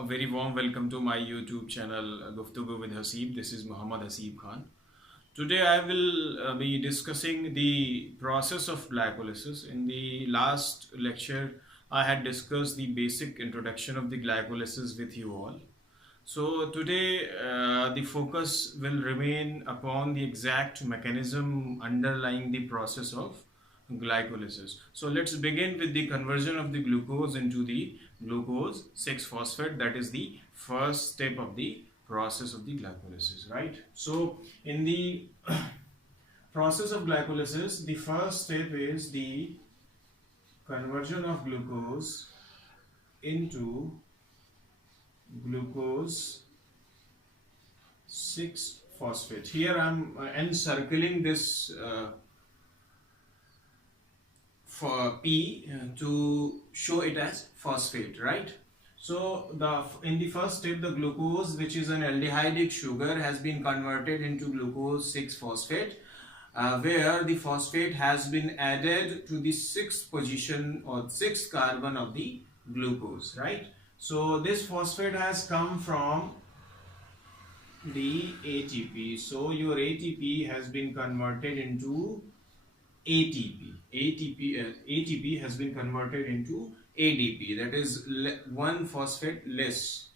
A very warm welcome to my YouTube channel Guftugu with Haseeb. This is Muhammad Haseeb Khan. Today I will be discussing the process of glycolysis. In the last lecture, I had discussed the basic introduction of the glycolysis with you all. So today the focus will remain upon the exact mechanism underlying the process of glycolysis. So let's begin with the conversion of the glucose into the glucose 6-phosphate. That is the first step of the process of the glycolysis, right? So in the process of glycolysis, the first step is the conversion of glucose into glucose 6-phosphate. Here I am encircling this for P to show it as phosphate, right? So in the first step, the glucose, which is an aldehydic sugar, has been converted into glucose 6-phosphate, where the phosphate has been added to the 6th position or 6th carbon of the glucose, right? So this phosphate has come from the ATP. So your ATP has been converted into ATP. ATP has been converted into ADP. That is 1 phosphate less.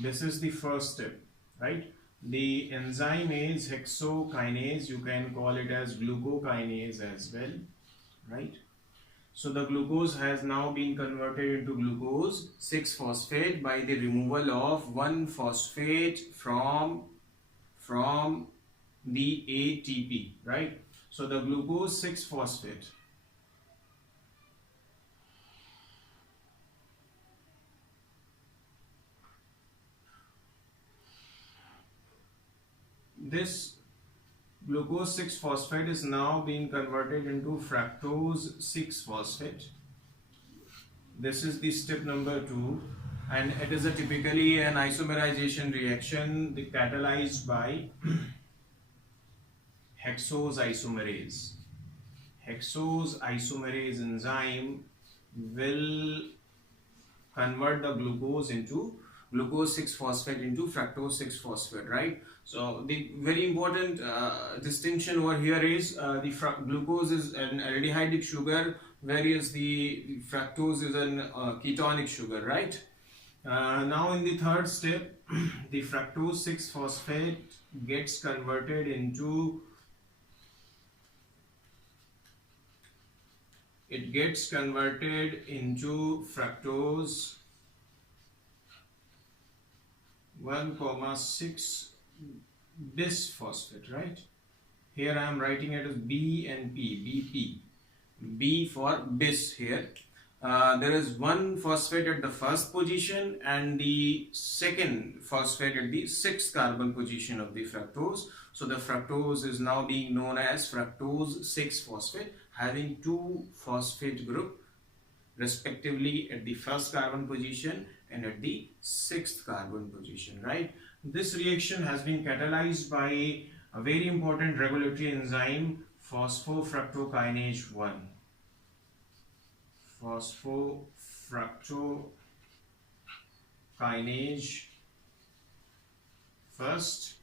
This is the first step, right? The enzyme is hexokinase. You can call it as glucokinase as well, right? So the glucose has now been converted into glucose 6-phosphate by the removal of 1 phosphate from the ATP, right? So the glucose 6-phosphate this glucose 6-phosphate is now being converted into fructose 6-phosphate. This is the step number 2, and it is typically an isomerization reaction catalyzed by hexose isomerase. Hexose isomerase enzyme will convert the glucose 6-phosphate into fructose 6-phosphate, right? So the very important distinction over here is the glucose is an aldehydic sugar, whereas the fructose is an ketonic sugar, right? Now in the third step, the fructose 6-phosphate gets converted into fructose 1,6 bisphosphate, right? Here I am writing it as B and P, BP. B for bis here. There is 1 phosphate at the first position and the 2nd phosphate at the 6th carbon position of the fructose. So the fructose is now being known as fructose 6-phosphate, having 2 phosphate group respectively at the 1st carbon position and at the 6th carbon position, right? This reaction has been catalyzed by a very important regulatory enzyme, phosphofructokinase 1. Phosphofructokinase first.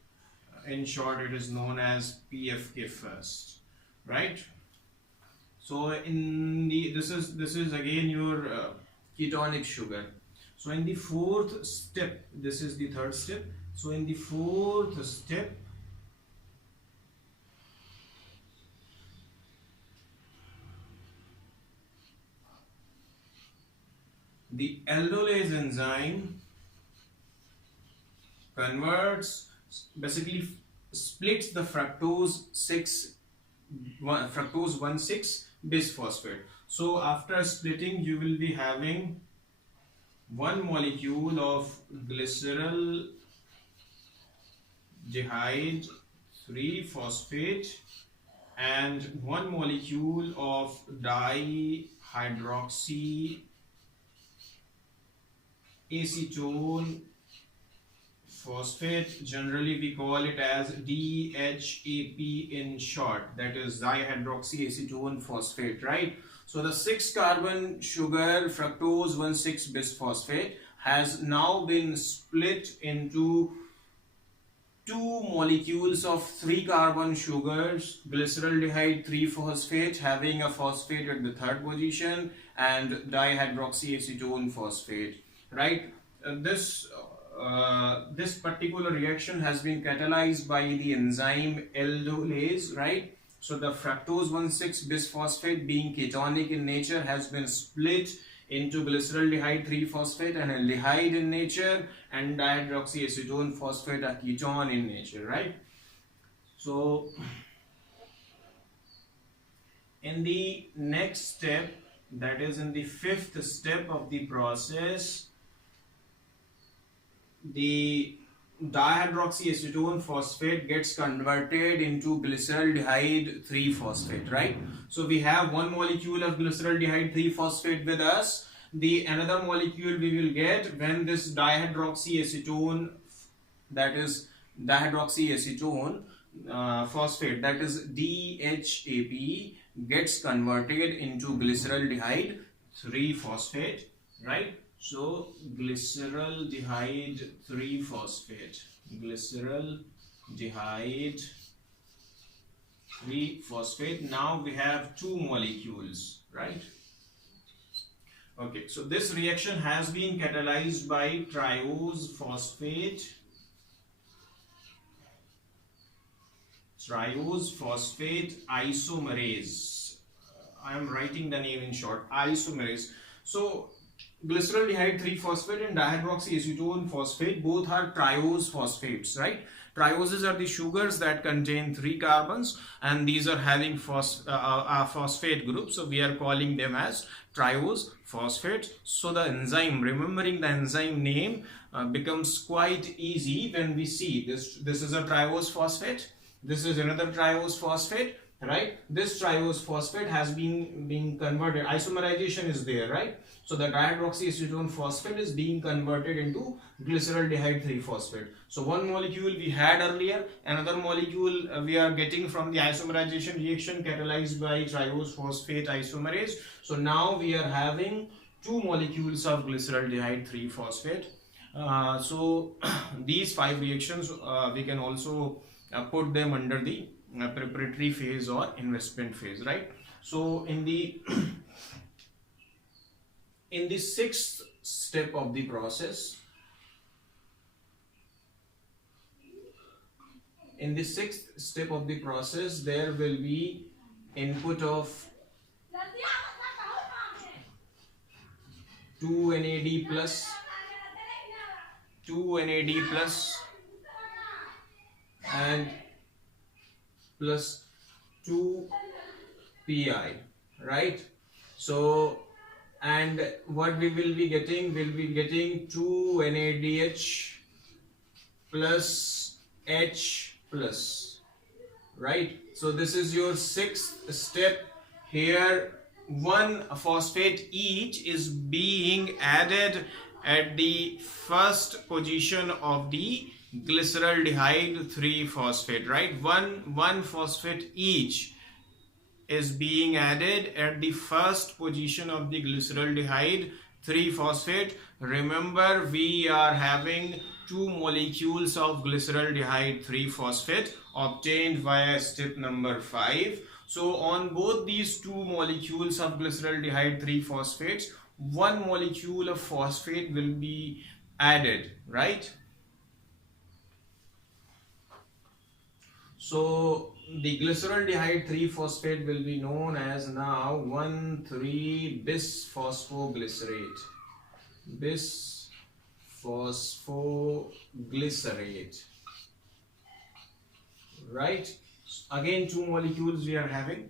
In short, it is known as PFK first, right? So this is again your ketonic sugar. So in the 4th step, this is the 3rd step. So in the 4th step, the aldolase enzyme basically splits the fructose 1,6 bisphosphate. So after splitting, you will be having 1 molecule of glycerol dihydrogenase 3-phosphate and 1 molecule of dihydroxy acetone phosphate. Generally we call it as DHAP in short, that is dihydroxyacetone phosphate, right? So the 6 carbon sugar fructose 1,6 bisphosphate has now been split into two molecules of 3 carbon sugars, glyceraldehyde 3 phosphate having a phosphate at the third position and dihydroxyacetone phosphate, right? This particular reaction has been catalyzed by the enzyme aldolase, right? So the fructose 1,6 bisphosphate, being ketonic in nature, has been split into glyceraldehyde 3 phosphate, an aldehyde in nature, and dihydroxyacetone phosphate, a ketone in nature, right? So in the next step, that is in the fifth step of the process, the dihydroxyacetone phosphate gets converted into glyceraldehyde 3 phosphate, right? So we have one molecule of glyceraldehyde 3 phosphate with us. The another molecule we will get when this dihydroxyacetone, that is dihydroxyacetone phosphate, that is DHAP, gets converted into glyceraldehyde 3 phosphate, right? So glyceraldehyde 3 phosphate, glyceraldehyde 3 phosphate. Now we have two molecules, right? Okay, so this reaction has been catalyzed by triose phosphate isomerase. I am writing the name in short, isomerase. So glyceraldehyde 3 phosphate and dihydroxyacetone phosphate both are triose phosphates, right? Trioses are the sugars that contain 3 carbons, and these are having phosphate group, so we are calling them as triose phosphates. So the enzyme, remembering the enzyme name becomes quite easy when we see this. This is a triose phosphate, this is another triose phosphate, right? This triose phosphate has been converted, isomerization is there, right? So the dihydroxyacetone phosphate is being converted into glyceraldehyde 3 phosphate. So one molecule we had earlier, another molecule we are getting from the isomerization reaction catalyzed by triose phosphate isomerase. So now we are having two molecules of glyceraldehyde 3 phosphate. So these 5 reactions we can also put them under the preparatory phase or investment phase, right? So in the in the sixth step of the process, there will be input of 2 NAD plus and plus 2 PI, right? So and what we will be getting, 2 NADH plus H plus, right? So this is your sixth step. Here one phosphate each is being added at the first position of the glyceraldehyde 3 phosphate, right? One phosphate each is being added at the first position of the glyceraldehyde 3 phosphate. Remember, we are having two molecules of glyceraldehyde 3 phosphate obtained via step number 5. So on both these two molecules of glyceraldehyde 3 phosphates, one molecule of phosphate will be added, right? So the glyceraldehyde 3 phosphate will be known as now 1,3-bisphosphoglycerate. Bisphosphoglycerate, right? Again, two molecules we are having.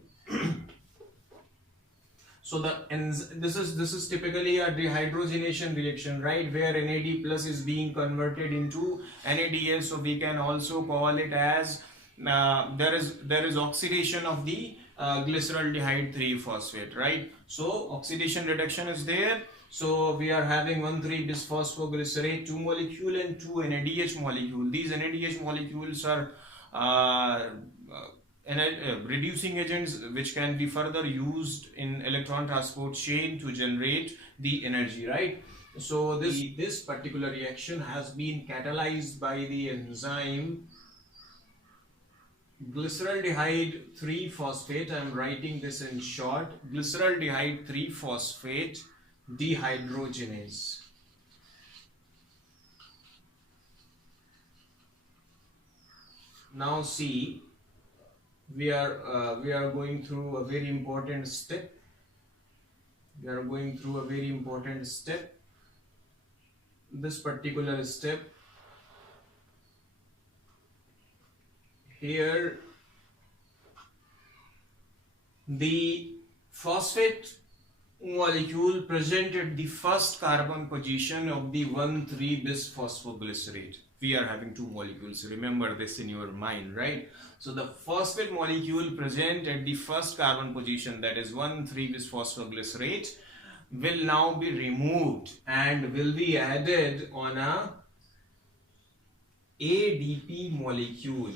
So this is typically a dehydrogenation reaction, right, where NAD plus is being converted into NADH. So we can also call it as there is oxidation of the glyceraldehyde 3 phosphate, right? So oxidation reduction is there. So we are having 1,3-bisphosphoglycerate 2 molecule and 2 NADH molecule. These NADH molecules are reducing agents which can be further used in electron transport chain to generate the energy, right? So this particular reaction has been catalyzed by the enzyme glyceraldehyde 3-phosphate. I am writing this in short: glyceraldehyde 3-phosphate dehydrogenase. Now see, we are going through a very important step. This particular step here, the phosphate molecule presented the first carbon position of the 1,3-bis phosphoglycerate. We are having two molecules, remember this in your mind, right? So the phosphate molecule present at the first carbon position, that is 1,3-bis phosphoglycerate, will now be removed and will be added on a ADP molecule,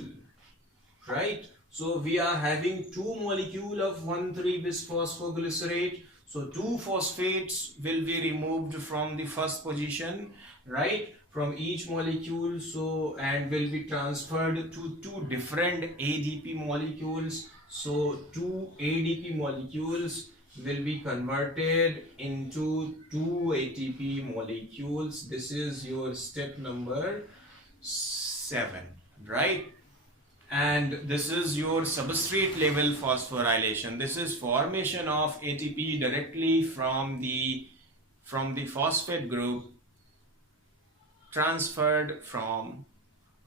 right? So we are having two molecules of 1,3-bis phosphoglycerate. So two phosphates will be removed from the first position, right, from each molecule, so, and will be transferred to two different ADP molecules. So two ADP molecules will be converted into two ATP molecules. This is your step number 7, right? And this is your substrate level phosphorylation. This is formation of ATP directly from the phosphate group transferred from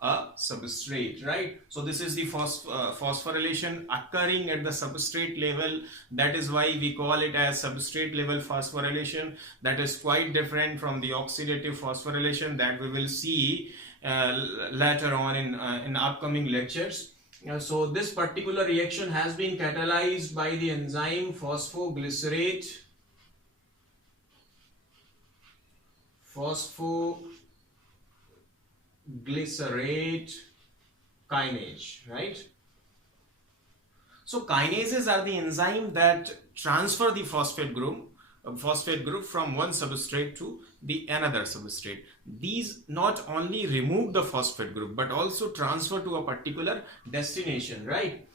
a substrate, right? So this is the phosphorylation occurring at the substrate level. That is why we call it as substrate level phosphorylation. That is quite different from the oxidative phosphorylation that we will see later on in upcoming lectures. So this particular reaction has been catalyzed by the enzyme phosphoglycerate kinase, right? So kinases are the enzyme that transfer the phosphate group from one substrate to the another substrate. These not only remove the phosphate group but also transfer to a particular destination, right?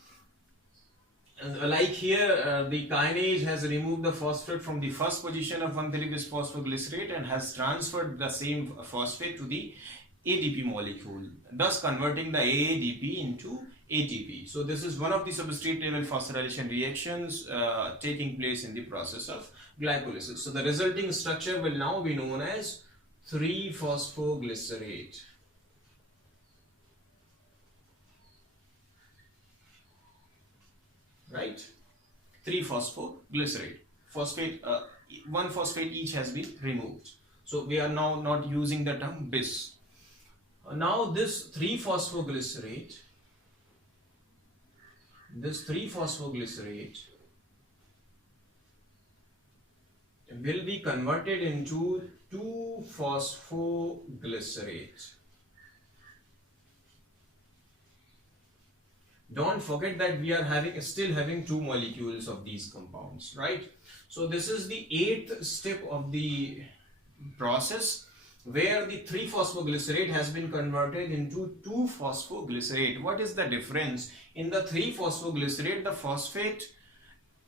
Like here, the kinase has removed the phosphate from the first position of 1,3-bis phosphoglycerate and has transferred the same phosphate to the ADP molecule, thus converting the ADP into ATP. So this is one of the substrate level phosphorylation reactions taking place in the process of glycolysis. So the resulting structure will now be known as 3-phosphoglycerate. Right? 3-phosphoglycerate. Phosphate, one phosphate each has been removed. So we are now not using the term bis. Now this 3-phosphoglycerate will be converted into 2-phosphoglycerate. Don't forget that we are still having two molecules of these compounds, right? So this is the 8th step of the process, where the 3-phosphoglycerate has been converted into 2-phosphoglycerate. What is the difference? In the 3-phosphoglycerate, the phosphate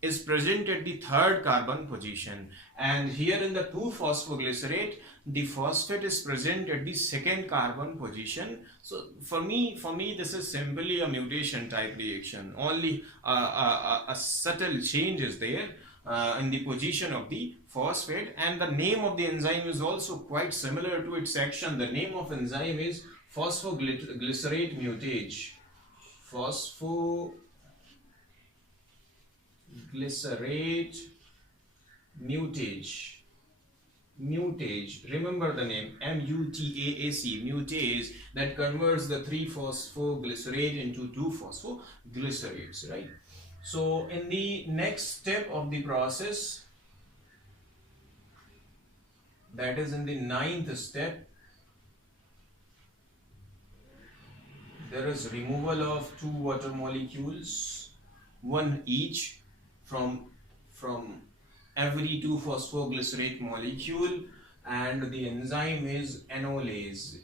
is present at the 3rd carbon position, and here in the 2-phosphoglycerate, the phosphate is present at the 2nd carbon position. So for me this is simply a mutation type reaction. Only a subtle change is there in the position of the phosphate, and the name of the enzyme is also quite similar to its action. The name of enzyme is phosphoglycerate mutase. Phosphoglycerate mutase, remember the name, mutaac, mutase, that converts the 3-phosphoglycerate into 2-phosphoglycerates, right? So in the next step of the process, that is in the 9th step, there is removal of two water molecules, one each from every 2-phosphoglycerate molecule, and the enzyme is enolase,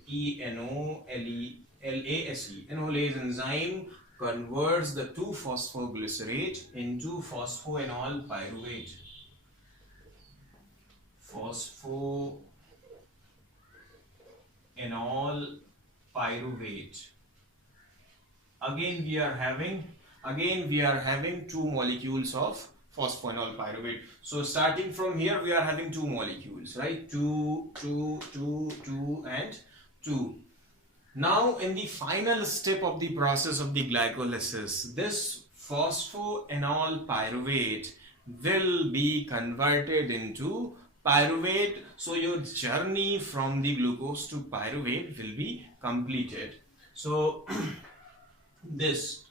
Enolase. Enolase enzyme converts the 2-phosphoglycerate into phosphoenol pyruvate. Phosphoenol pyruvate. Again we are having two molecules of phosphoenol pyruvate. So starting from here we are having two molecules, right? Two, and two. Now in the final step of the process of the glycolysis, this phosphoenol pyruvate will be converted into pyruvate. So your journey from the glucose to pyruvate will be completed. So this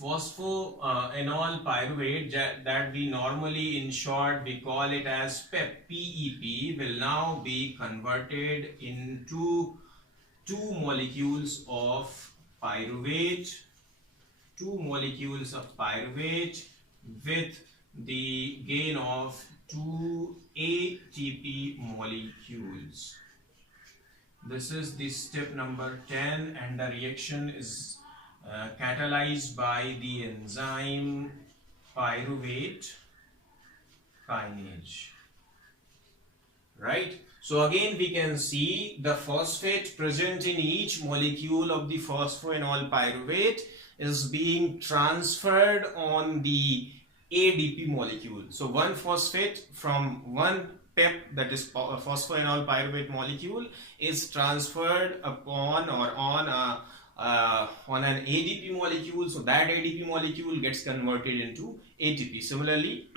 phosphoenol pyruvate that we normally, in short, we call it as PEP, will now be converted into two molecules of pyruvate with the gain of two ATP molecules. This is the step number 10, and the reaction is catalyzed by the enzyme pyruvate kinase. Right? So again we can see the phosphate present in each molecule of the phosphoenol pyruvate is being transferred on the ADP molecule. So one phosphate from one PEP, that is phosphoenol pyruvate molecule, is transferred upon or on an ADP molecule. So that ADP molecule gets converted into ATP. Similarly,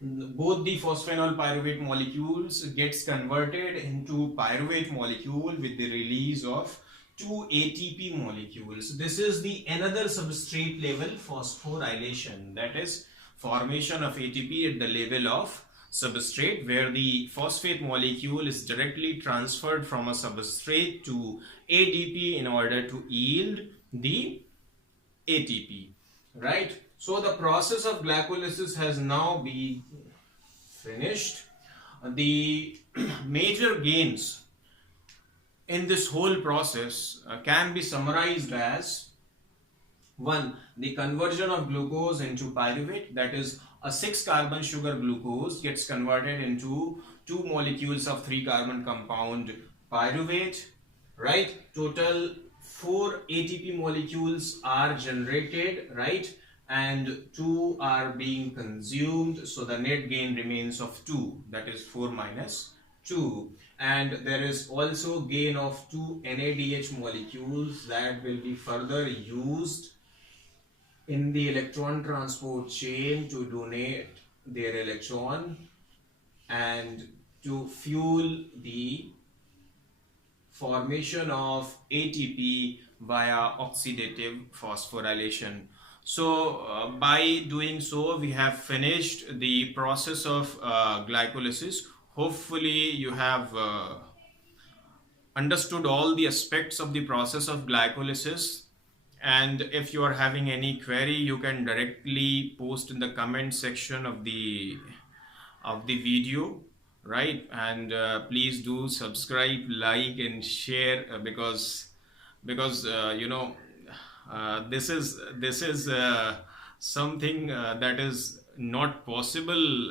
both the phosphoenol pyruvate molecules gets converted into pyruvate molecule with the release of two ATP molecules. This is the another substrate level phosphorylation, that is formation of ATP at the level of substrate, where the phosphate molecule is directly transferred from a substrate to ADP in order to yield the ATP, right? So the process of glycolysis has now been finished. The major gains in this whole process can be summarized as: one, the conversion of glucose into pyruvate, that is a 6-carbon sugar glucose gets converted into two molecules of 3-carbon compound pyruvate, right? Total 4 ATP molecules are generated, right? And 2 are being consumed, so the net gain remains of 2, that is 4 minus 2. And there is also gain of 2 NADH molecules that will be further used in the electron transport chain to donate their electron and to fuel the formation of ATP via oxidative phosphorylation. So by doing so, we have finished the process of glycolysis. Hopefully you have understood all the aspects of the process of glycolysis, and if you are having any query, you can directly post in the comment section of the video, right? And please do subscribe, like and share, because this is something that is not possible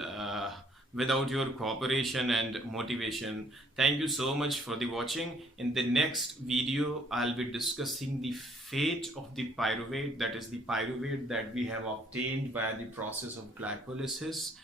without your cooperation and motivation. Thank you so much for the watching. In the next video, I'll be discussing the fate of the pyruvate, that is the pyruvate that we have obtained via the process of glycolysis.